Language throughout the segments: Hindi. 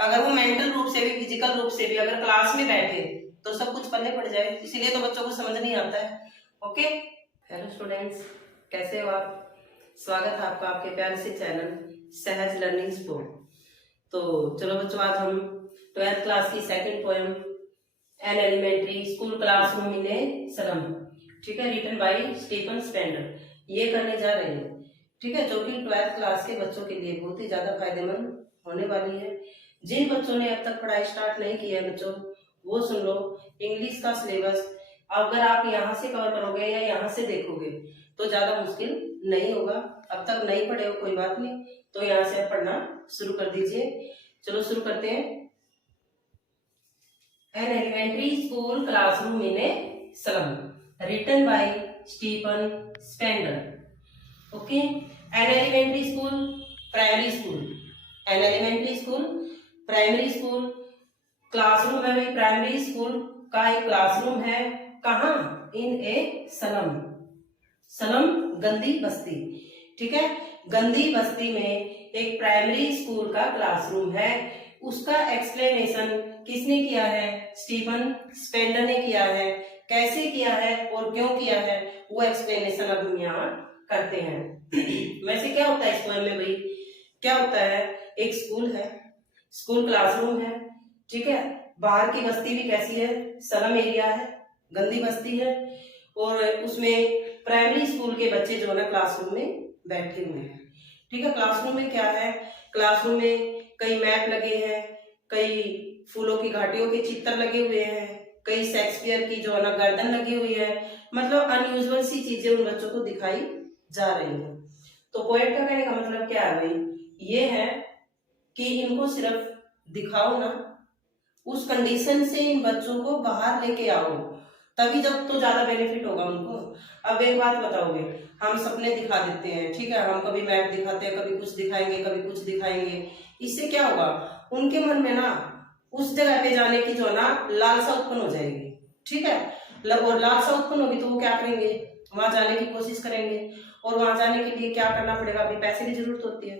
अगर वो मेंटल रूप से भी फिजिकल रूप से भी अगर क्लास में बैठे तो सब कुछ पल्ले पड़ जाए, इसीलिए तो बच्चों को समझ नहीं आता है। ओके, हेलो स्टूडेंट्स, कैसे हो आप? स्वागत है आपका आपके प्यारे से चैनल सहज लर्निंग स्पोर्ट। तो चलो बच्चों, आज हम 12th क्लास की second poem an elementary school classroom in a slum, ठीक है, रिटन बाय स्टीफन स्पेंडर, ये करने जा रहे हैं। ठीक है, जो कि 12th क्लास के बच्चों के लिए बहुत ही ज्यादा फायदेमंद होने वाली है। जिन बच्चों ने अब तक पढ़ाई स्टार्ट नहीं की है बच्चों, वो सुन लो, इंग्लिश का सिलेबस अगर आप यहाँ से कवर करोगे या यहाँ से देखोगे तो ज्यादा मुश्किल नहीं होगा। अब तक नहीं पढ़े हो कोई बात नहीं, तो यहाँ से आप पढ़ना शुरू कर दीजिए। चलो शुरू करते हैं। An elementary school classroom in a slum, written by Stephen Spender. Okay, an elementary school primary school, an elementary school primary school, classroom है भाई, प्राइमरी स्कूल का एक क्लासरूम है। कहाँ? इन ए स्लम, स्लम गंदी बस्ती, ठीक है, गंदी बस्ती में एक प्राइमरी स्कूल का क्लासरूम है। उसका एक्सप्लेनेशन किसने किया है? स्टीफन स्पेंडर ने किया है। कैसे किया है और क्यों किया है, वो एक्सप्लेनेशन अब हम यहाँ करते हैं। वैसे क्या होता है इस पोएम में भाई? क्या होता है, एक स्कूल है, स्कूल क्लासरूम है, ठीक है, बाहर की बस्ती भी कैसी है? स्लम एरिया है, गंदी बस्ती है, और उसमें प्राइमरी स्कूल के बच्चे जो है ना क्लासरूम में बैठे हुए हैं। ठीक है, क्लासरूम में क्या है? क्लासरूम में कई मैप लगे हैं, कई फूलों की घाटियों के चित्र लगे हुए हैं, कई शेक्सपियर की जो है ना गर्दन लगी हुई है, मतलब अनयूजुअल सी चीजें उन बच्चों को दिखाई जा रही हैं। तो पोएट का कहने का मतलब क्या है भाई? ये है कि इनको सिर्फ दिखाओ ना, उस कंडीशन से इन बच्चों को बाहर लेके आओ, तभी जब तो ज्यादा बेनिफिट होगा उनको। अब एक बात बताओगे, हम सपने दिखा देते हैं, ठीक है, हम कभी मैप दिखाते हैं, कभी कुछ दिखाएंगे, कभी कुछ दिखाएंगे, इससे क्या होगा? उनके मन में ना उस जगह पे जाने की जो है ना लालसा उत्पन्न हो जाएगी, ठीक है, और लालसा उत्पन्न होगी तो वो क्या करेंगे? वहां जाने की कोशिश करेंगे, और वहां जाने के लिए क्या करना पड़ेगा? अभी पैसे की जरूरत होती है,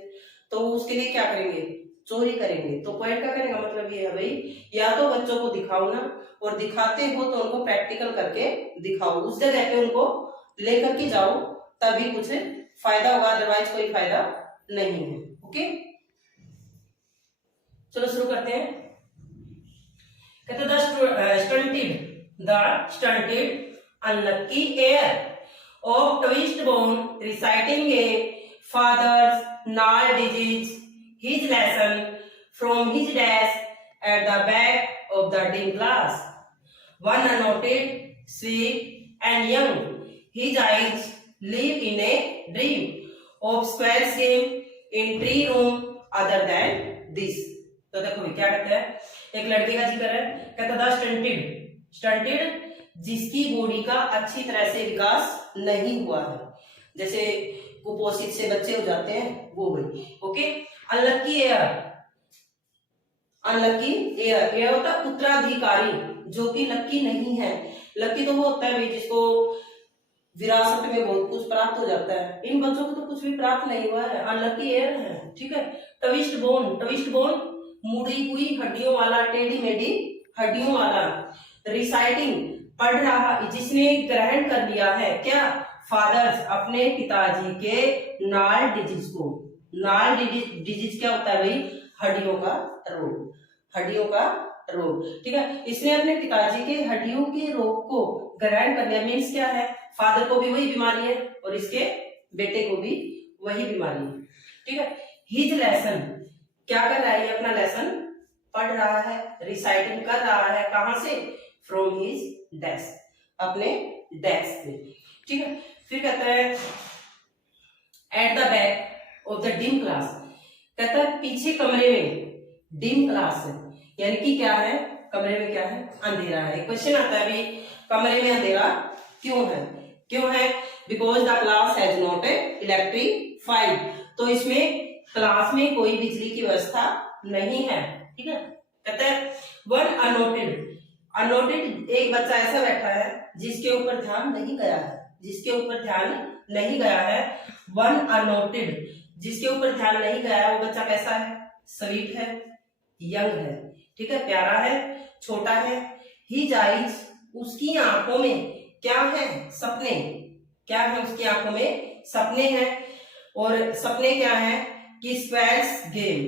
तो उसके लिए क्या करेंगे? चोरी करेंगे। तो पोएट का कहने का मतलब ये है भाई, या तो बच्चों को दिखाओ ना, और दिखाते हो तो उनको प्रैक्टिकल करके दिखाओ, उस जगह पे उनको लेकर के जाओ, तभी कुछ फायदा होगा, अदरवाइज कोई फायदा नहीं है। ओके, चलो शुरू करते हैं। कहते the stunted unlucky heir of twist bone reciting a father's gnarled disease his lesson from his desk at the back of the dim class. One unnoted, sweet and young, his eyes live in a dream of square scheme in tree room other than this. तो देखो क्या कहते हैं, एक लड़के का जिक्र है, कहता था स्टंटेड, स्टंटेड जिसकी बॉडी का अच्छी तरह से विकास नहीं हुआ है, जैसे कुपोषित से बच्चे हो जाते हैं वो भाई। Okay, unlucky air, unlucky air, air होता है उत्तराधिकारी जो कि लकी नहीं है। लकी तो वो होता है भाई जिसको विरासत में बहुत कुछ प्राप्त हो जाता है, इन बच्चों को तो कुछ भी प्राप्त नहीं हुआ है, अनलकी एयर है। ठीक है, ट्विस्ट बोन, ट्विस्ट बोन मुड़ी हुई हड्डियों वाला, टेढ़ी मेढ़ी हड्डियों वाला, रिसाइटिंग पढ़ रहा, जिसने ग्रहण कर लिया है क्या? फादर्स अपने पिताजी के नाल डिजीज को, नाल डिजीज क्या होता है भाई? हड्डियों का रोग, हड्डियों का रोग। ठीक है, इसने अपने पिताजी के हड्डियों के रोग को ग्रहण कर लिया, मीन्स क्या है? फादर को भी वही बीमारी है और इसके बेटे को भी वही बीमारी है। ठीक है, हिज लेसन, क्या कर रहा है? ये अपना लेसन पढ़ रहा है, रिसाइटिंग कर रहा है, कहां से? फ्रॉम हिज डेस्क, अपने डेस्क से। ठीक है, फिर कहता है at the back of the dim class, कहता है पीछे कमरे में डिम क्लास है, यानी कि क्या है? कमरे में क्या है? अंधेरा है। क्वेश्चन आता है अभी, कमरे में अंधेरा क्यों है? क्यों है? Because the class has not electrified, तो इसमें क्लास में कोई बिजली की व्यवस्था नहीं है। ठीक है, कहता है वन अनोटेड, अनोटेड एक बच्चा ऐसा बैठा है जिसके ऊपर ध्यान नहीं गया है, जिसके ऊपर ध्यान नहीं गया है। वन अनोटेड, जिसके ऊपर ध्यान नहीं गया है वो बच्चा कैसा है? स्वीट है, यंग है, ठीक है, प्यारा है, छोटा है। हिज आईज, उसकी आंखों में क्या है, सपने, क्या है उसकी आंखों में, सपने हैं। और सपने क्या है कि स्क्वेयर्स गेम,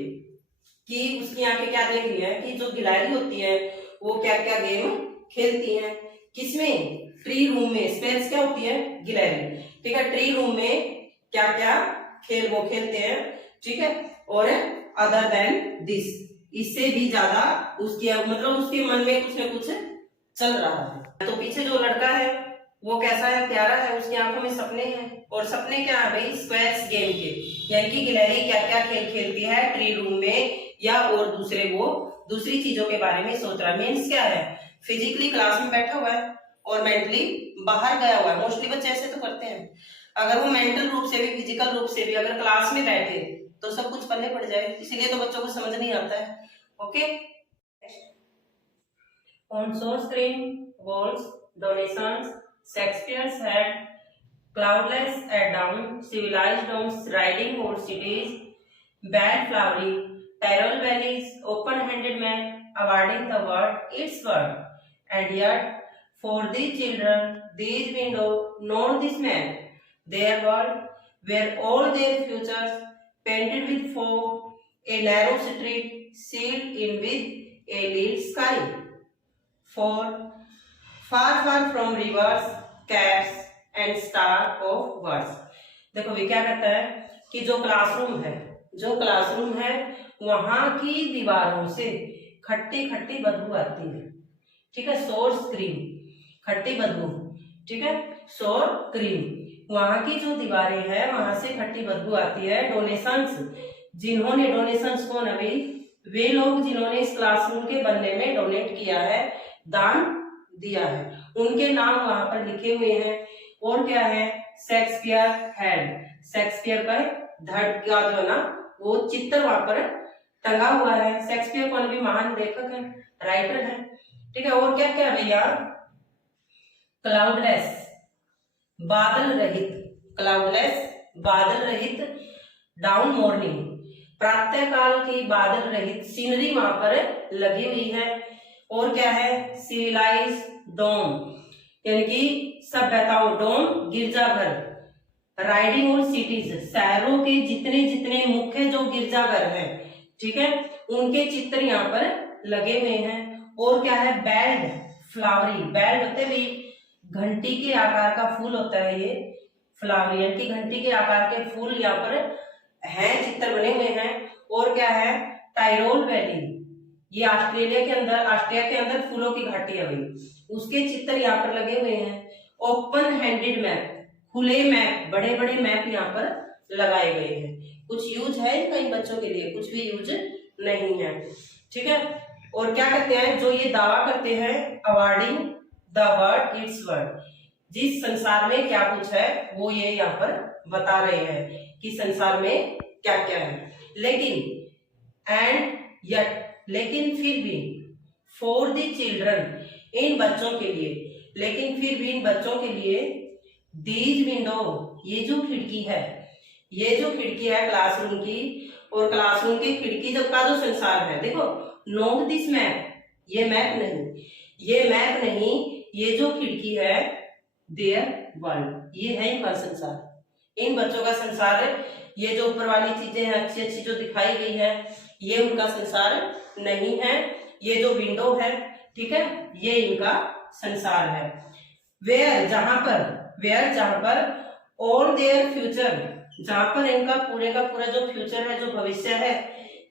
कि उसकी आंखें क्या देख रही है कि जो गिलहरी होती है वो क्या क्या गेम खेलती है, किसमें, ट्री रूम में। स्क्वेयर्स क्या होती है, गिलहरी, ठीक है, ट्री रूम में क्या क्या खेल वो खेलते हैं, ठीक है। और अदर देन दिस, इससे भी ज्यादा उसकी मतलब उसके मन में कुछ न कुछ चल रहा है। तो पीछे जो लड़का है वो कैसा है, प्यारा है, उसकी आंखों में सपने हैं। और सपने क्या है भाई, स्क्वेयर्स गेम के, यानी कि गिलहरी क्या क्या खेल खेलती है ट्री रूम में, या और दूसरे वो दूसरी चीजों के बारे में सोच रहा है। मीन्स क्या है, फिजिकली क्लास में बैठा हुआ है और मेंटली बाहर गया हुआ है। मोस्टली बच्चे ऐसे तो करते हैं, अगर वो मेंटल रूप से भी फिजिकल रूप से भी अगर क्लास में बैठे तो सब कुछ पल्ले पड़ जाए, इसीलिए तो बच्चों को समझ नहीं आता है। Okay, on show screen walls donations, Shakespeare's had cloudless at dawn, civilized homes riding old cities, bad flowery, Tyrol valleys, open-handed men awarding the world its word. And yet, for these children, these windows, not this man, their world, were all their futures painted with fog, a narrow street sealed in with a lit sky. For far, far from rivers, caps, and star of words. देखो वे क्या कहता है कि जो क्लासरूम है वहां की दीवारों से खट्टी खट्टी बदबू आती है, ठीक है, सोर स्क्रीम, खट्टी बदबू, ठीक है, सोर क्रीम, वहां की जो दीवारें हैं वहां से खट्टी बदबू आती है। डोनेशंस, जिन्होंने, डोनेशंस कौन है भाई, वे लोग जिन्होंने इस क्लासरूम के बनने में डोनेट किया है, दान दिया है, उनके नाम वहां पर लिखे हुए हैं। और क्या है, शेक्सपियर हैड, शेक्सपियर का धड़ का जो है ना वो चित्र वहां पर टंगा हुआ है। शेक्सपियर कौन भी महान लेखक है, राइटर है, ठीक है। और क्या क्या भैया, क्लाउडलेस, बादल रहित, क्लाउडलेस बादल रहित, डाउन मॉर्निंग, प्रातः काल की बादल रहित सीनरी वहां पर लगी हुई है। और क्या है, सिविलाइज डोम, यानी कि सभ्यताओं, डोम गिरजाघर, राइडिंग और सिटीज, शहरों के जितने जितने मुख्य जो गिरजाघर हैं, ठीक है, उनके चित्र यहाँ पर लगे हुए हैं। और क्या है, बेल्ड फ्लावरी, बेल्ड होते भी घंटी के आकार का फूल होता है, ये फ्लावरी यानी कि घंटी के आकार के फूल यहाँ पर हैं, चित्र बने हुए हैं। और क्या है, टायरोल वैली, ये ऑस्ट्रेलिया के अंदर फूलों की घाटी है भाई, उसके चित्र यहाँ पर लगे हुए हैं। ओपन हैंडेड मैप, खुले मैप, बड़े बड़े मैप यहाँ पर लगाए गए हैं। कुछ यूज है इनका इन बच्चों के लिए, कुछ भी यूज नहीं है, ठीक है। और क्या कहते हैं, जो ये दावा करते हैं, awarding the word it's word, जिस संसार में क्या कुछ है वो ये यहाँ पर बता रहे हैं कि संसार में क्या क्या है। लेकिन एंड यट, लेकिन फिर भी, फॉर द चिल्ड्रन, इन बच्चों के लिए, लेकिन फिर भी इन बच्चों के लिए, दीज विंडो, ये जो खिड़की है, ये जो खिड़की है क्लासरूम की, और क्लासरूम की खिड़की जो का जो संसार है, देखो नोट दिस मैप, ये मैप नहीं, ये मैप नहीं, ये जो खिड़की है, देयर वर्ल्ड, ये है इनका संसार, इन बच्चों का संसार है। ये जो ऊपर वाली चीजें हैं अच्छी अच्छी जो दिखाई गई है, ये उनका संसार नहीं है। ये जो विंडो है, ठीक है, ये इनका संसार है। वेयर, जहां पर ऑल देयर फ्यूचर, जहां पर इनका पूरे का पूरा जो फ्यूचर है, जो भविष्य है,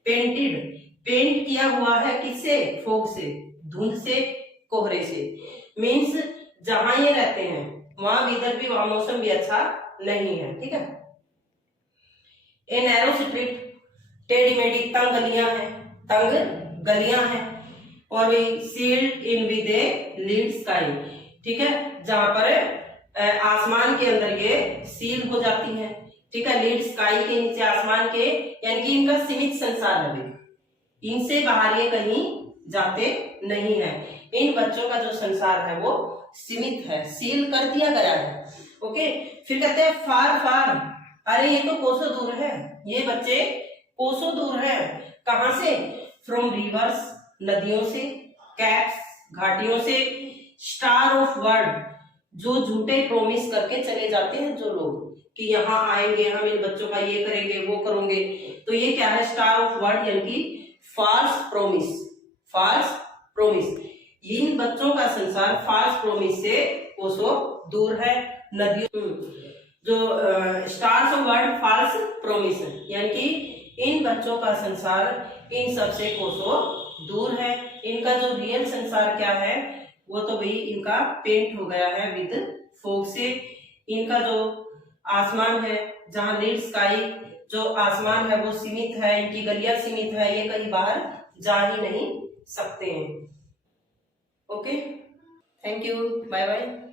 पेंट किया हुआ है, किससे, फोग से, धुंध से, कोहरे से। मीन्स जहां ये रहते हैं वहां वेदर भी, वहां मौसम भी अच्छा नहीं है, ठीक है। ए नैरो स्ट्रीट, टेढ़ी मेढ़ी तंग गलियां हैं, और they sealed in with a lead sky, ठीक है, जहां पर आसमान के अंदर ये सील हो जाती है, ठीक है, लीड स्काई के नीचे आसमान के, यानी कि इनका सीमित संसार है, इनसे बाहर ये कहीं जाते नहीं है। इन बच्चों का जो संसार है वो सीमित है, सील कर दिया गया है। ओके, फिर कहते हैं फार फार, अरे ये तो कोसों दूर है, ये बच्चे कोसों दूर है, कहां से, फ्रॉम रिवर्स, नदियों से, कैप्स, घाटियों से, स्टार ऑफ वर्ड, जो झूठे प्रोमिस करके चले जाते हैं जो लोग कि यहाँ आएंगे, हम इन बच्चों का ये करेंगे, वो करेंगे, तो ये क्या है, स्टार ऑफ वर्ड यानी कि फॉल्स प्रोमिस। फॉल्स प्रोमिस, इन बच्चों का संसार फॉल्स प्रोमिस से कोसों दूर है। नदियों, जो stars of word false promise यानी कि इन बच्चों का संसार इन सब से कोसों दूर है। इनका जो रियल संसार क्या है, वो तो भाई इनका पेंट हो गया है विद फॉग से। इनका जो आसमान है, जहाँ नील स्काई, जो आसमान है वो सीमित है, इनकी गलियां सीमित है, ये कहीं बाहर जा ही नहीं सकते हैं। Okay, thank you, bye bye.